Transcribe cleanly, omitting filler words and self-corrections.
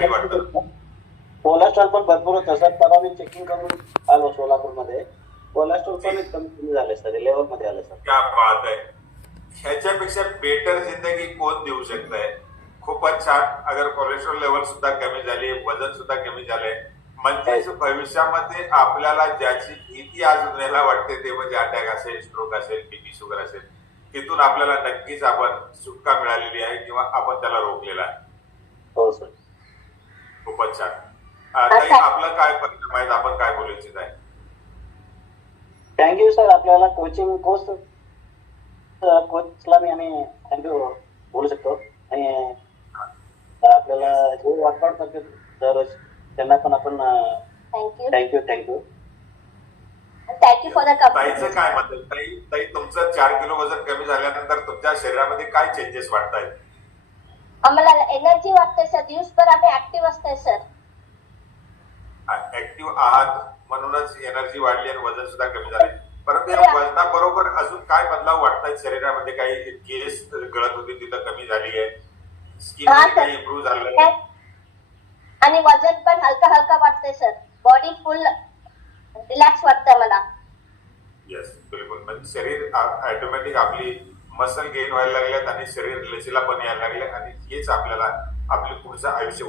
भारी वाटतं. कोलेस्ट्रॉल पण भरपूर होतं सर. परवा मी चेकिंग करून आलो सोलापूरमध्ये. कोलेस्ट्रॉल पण एकदम कमी झाले सर, लेवल मध्ये आले सर. क्या बात आहे. ह्याच्यापेक्षा बेटर जिंदगी कोण देऊ शकतंय. खूपच छान. अगर कोलेस्ट्रॉल लेवल सुद्धा कमी झाली, वजन सुद्धा कमी झालंय, म्हणजेच भविष्यामध्ये आपल्याला ज्याची भीती अजून वाटते ते म्हणजे अटॅक असेल, स्ट्रोक असेल, बीपी शुगर असेल, तिथून आपल्याला नक्कीच आपण सुटका मिळालेली आहे किंवा आपण त्याला रोखलेला आहे. हो सर. खूपच छान. ताई, आपलं काय परिणाम आहेत, आपण काय बोलू इच्छित आहे? Thank you sir. आपल्याला कोचला मी आम्ही थँक्यू बोलू शकतो. आणि आपल्याला जे वर्कआउट करते दररोज त्यांना पण आपण थँक्यू फॉर द ताईचं काय मत आहे? ताई, तुमचं 4 किलो वजन कमी झाल्यानंतर तुमच्या शरीरामध्ये काय चेंजेस वाटतायत? आम्हाला एनर्जी वाटते सर. दिवसभर आम्ही ऍक्टिव्ह असतोय सर. ऍक्टिव्ह आहात म्हणूनच एनर्जी वाढली आणि वजन सुद्धा कमी झाले. परंतु या वजनाबरोबर अजून काय बदलाव वाटतायत शरीरामध्ये? काही केस गळत होती तिथं कमी झाली आहे, स्किन काही इम्प्रूव्ह झालं आहे, आणि वजन पण हलका हलका वाटतंय सर. बॉडी फुल रिलॅक्स वाटतंय मला. येस, बिलकुल. म्हणजे शरीर ऑटोमॅटिक आपली मसल गेन व्हायला लागल्यात आणि शरीर लचीला पण यायला लागले आणि हेच आपल्याला आपले पुढचं आयुष्य